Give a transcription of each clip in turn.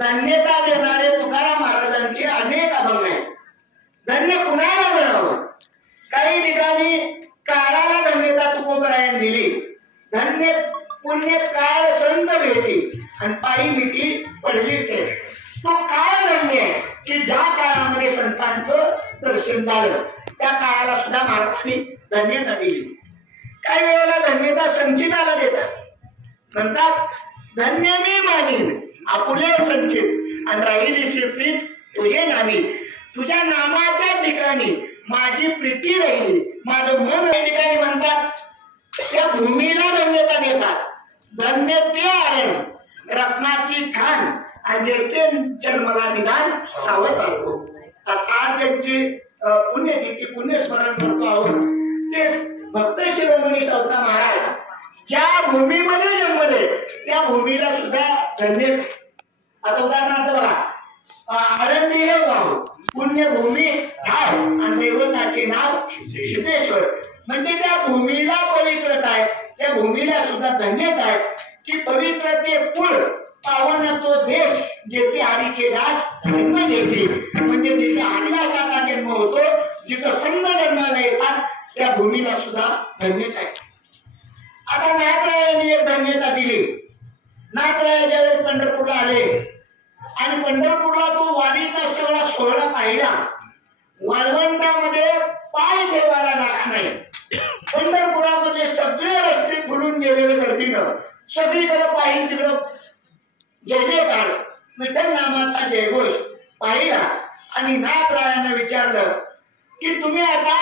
धन्यता देणारे तुकाराम महाराजांचे अनेक अभंग आहेत. धन्य कुणाला मिळावं. काही ठिकाणी काळाला धन्यता तुकोबरायन दिली. धन्य पुण्य काळ संत भेटी आणि पायी मिठी पडली ते. तो काळ धन्य आहे की ज्या काळामध्ये संतांचं दर्शन झालं त्या काळाला सुद्धा महाराजांनी धन्यता दिली. काही वेळेला धन्यता संचिताला देतात. म्हणतात धन्य मी मानीन आपुले संचित आणि राहिली प्रीत तुझे नामी. तुझ्या नामाच्या ठिकाणी माझी प्रीती राहिली, माझं मन या ठिकाणी. म्हणतात त्या भूमीला धन्यता देतात. धन्य ते आरण रत्नाची खान आणि जेथे जन्मला निदान सावत आलो. आज ज्यांची पुण्यतिथी पुण्यस्मरण करतो आहोत ते भक्त शिरोमणी सावता महाराज ज्या भूमीमध्ये जन्मले त्या भूमीला सुद्धा धन्य. आता उदाहरणार्थ बघा, आळंदी हे गाव पुण्यभूमी ठाव आणि दैवताचे नाव सिद्धेश्वर. म्हणजे त्या भूमीला पवित्रता आहे, त्या भूमीला सुद्धा धन्यता आहे की पवित्र ते कुळ पावन तो देश जेथे हरीचे दास जन्म घेते. म्हणजे जिथे हरिदासाचा जन्म होतो, जिथं संत जन्माला येतात त्या भूमीला सुद्धा धन्यता आहे. आता नाथरायांनी एक धन्यता दिली. नाथराय ज्यावेळेस पंढरपूरला आले आणि पंढरपूरला तो वारीचा सगळा सोहळा पाहिला, वाळवंटामध्ये पाय ठेवायला जागा नाही. पंढरपुरामध्ये सगळे रस्ते खुलून गेलेले गर्दीनं सगळीकडे पाहिजे तिकडं जय जयकार विठ्ठल नामाचा जयघोष पाहिला. आणि नाथरायांना विचारलं की तुम्ही आता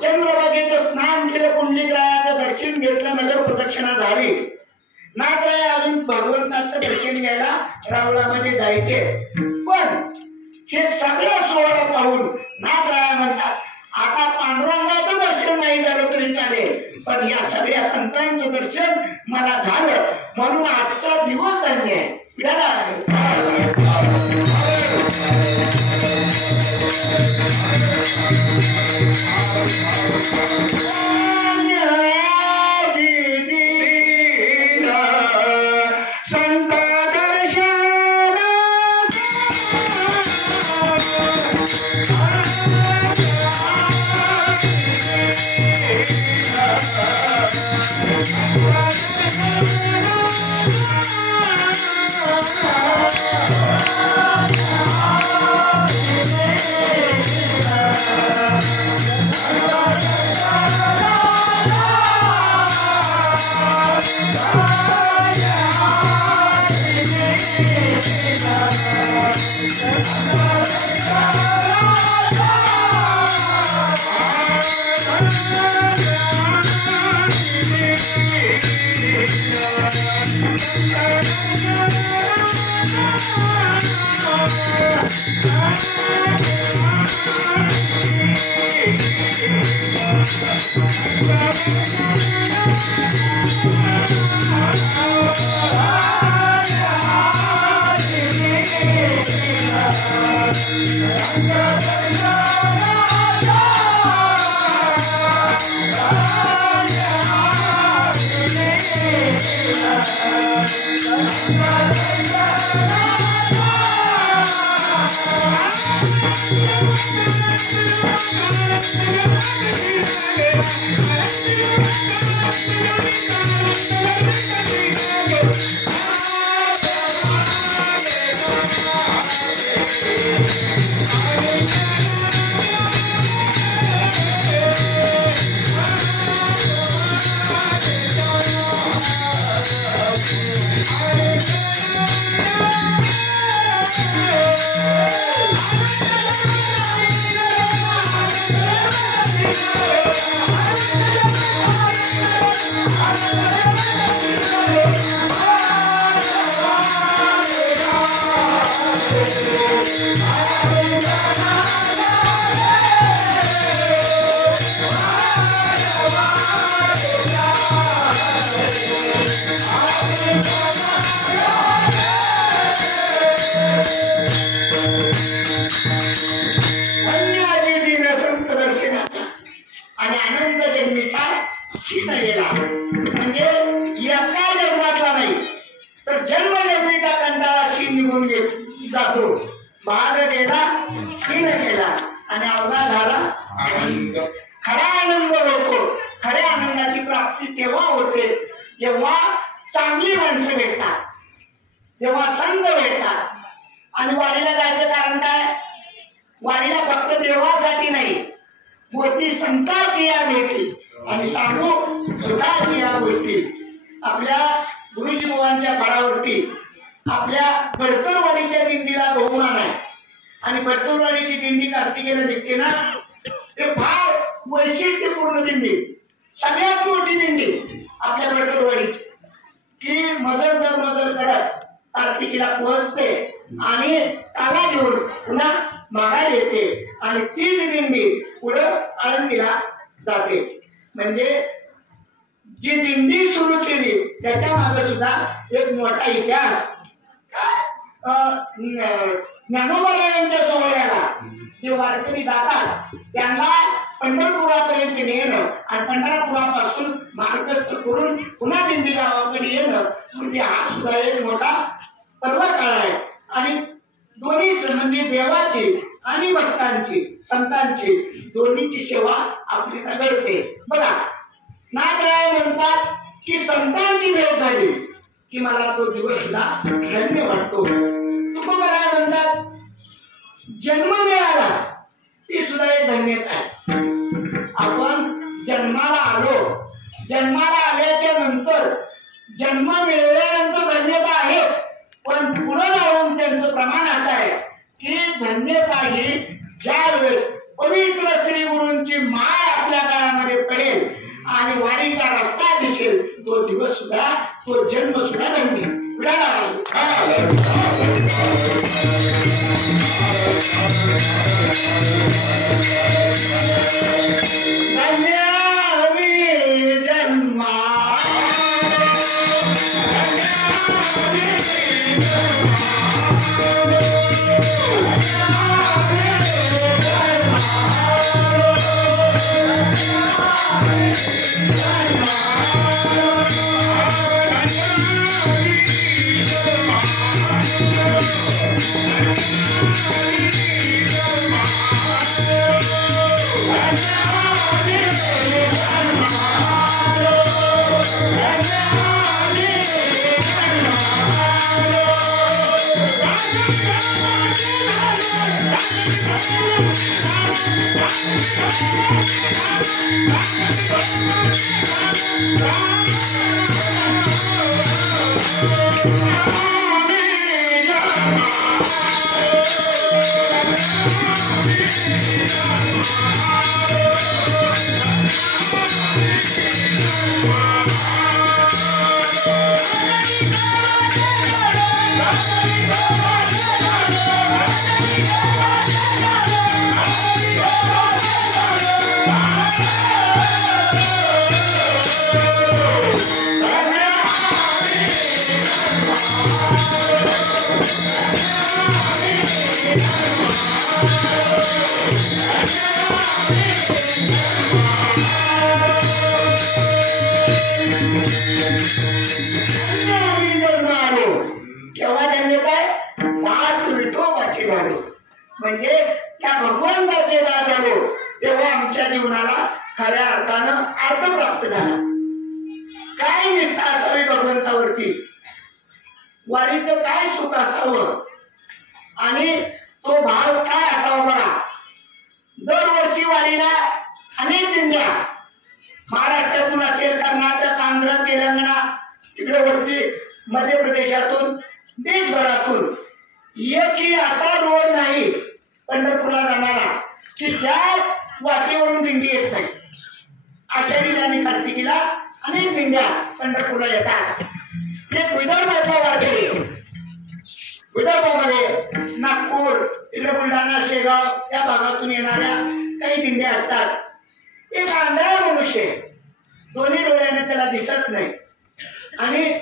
चंद्रभागेचं स्नान केलं, पुंडलिकरायाचं दर्शन घेतलं, नगर प्रदक्षिणा झाली, नाथराय अजून भगवंताचं दर्शन घ्यायला रावळामध्ये जायचे. पण हे सगळं सोहळा पाहून नाथराय म्हणतात आता पांडुरंगाचं दर्शन नाही झालं तरी चालेल, पण या सगळ्या संतांचं दर्शन मला झालं, म्हणून आजचा दिवस धन्य आहे. निघून जातो. भाग गेला क्षीण केला आणि अवघा झाला आनंद. खरा आनंद होतो. खऱ्या आनंदाची प्राप्ती तेव्हा होते जेव्हा चांगली माणसं भेटतात, जेव्हा संत भेटतात. आणि वारीला जायचं कारण काय? वारीला फक्त देवासाठी नाही, मोठी संतांची या भेटी आणि सांगू सुखाची या गोष्टी. आपल्या गुरुजी बुवांच्या फळावरती आपल्या फडतरवाडीच्या दिंडीला बहुमान आहे. आणि फडतरवाडीची दिंडी कार्तिकेला निघते ना, ते फार वैशिष्ट्यपूर्ण दिंडी, सगळ्यात मोठी दिंडी आपल्या फडतरवाडीची, की मदर करत कार्तिकीला पोहोचते आणि त्याला घेऊन पुन्हा माघारी येते. आणि तीच दिंडी पुढं आळंदीला जाते. म्हणजे जी दिंडी सुरू केली त्याच्या मागे सुद्धा एक मोठा इतिहास. ज्ञानोबारायांच्या सोहळ्याला जे वारकरी जातात त्यांना पंढरपुरापर्यंत नेणं आणि पंढरपुरापासून मार्गस्थ करून पुन्हा दिंडी गावाकडे येणं म्हणजे हा सुद्धा एक मोठा पर्व काळ आहे. आणि दोन्ही म्हणजे देवाची आणि भक्तांची संतांची दोन्हीची सेवा आपल्याला घडते. बघा नाथराय म्हणतात की संतांची भेट झाली की मला तो दिवस सुद्धा धन्य वाटतो. तुकोबाराय म्हणतात जन्म मिळाला ती सुद्धा एक धन्यता आहे. आपण जन्माला आलो, जन्माला आल्याच्या नंतर जन्म मिळाल्यानंतर धन्यता आहे. पण पुढे जाऊन त्यांचं प्रमाण असं आहे की धन्यता ही ज्या वेळेस पवित्र श्री गुरूंची माळ आपल्या काळामध्ये पडेल आणि वारीचा रस्ता दिसेल तो दिवस सुद्धा, तो जन्म सुद्धा धन्य. धन्य हवी जन्मा म्हणजे त्या भगवंताचे दास झालो तेव्हा आमच्या जीवनाला खऱ्या अर्थानं अर्थ प्राप्त झाला. काय निष्ठा असावी भगवंतावरती, वारीचं काय सुख असावं आणि तो भाव काय असावा. बघा दरवर्षी वारीला अनेक दिंड्या महाराष्ट्रातून असेल, कर्नाटक, आंध्र, तेलंगणा, तिकडे वरती मध्य प्रदेशातून, देशभरातून एकही असा रोड नाही पंढरपूरला जाणारा की ज्या वाटेवरून दिंडी येत नाही. आषाढी आणि कार्तिकीला अनेक दिंड्या पंढरपूरला येतात. एक विदर्भातला वाटे, विदर्भामध्ये नागपूर, तिकडे बुलढाणा, शेगाव या भागातून येणाऱ्या काही दिंड्या असतात. एक आंधळा मनुष्य दोन्ही डोळ्याने त्याला दिसत नाही आणि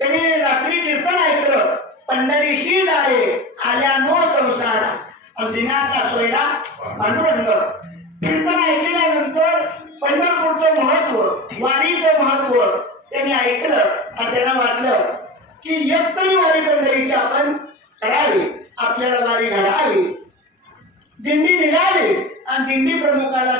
त्याने रात्री कीर्तन ऐकलं, पंढरीशी दारे आल्या नो संसारा अर्जुनाचा सोयरा पांडुरंग. कीर्तन ऐकल्यानंतर पंढरपूरचं महत्व, वारीचं महत्व त्यांनी ऐकलं आणि त्यांना वाटलं की एक तरी वारी पंढरीची आपण करावी, आपल्याला वारी घडावी. दिंडी निघाली आणि दिंडी प्रमुखाला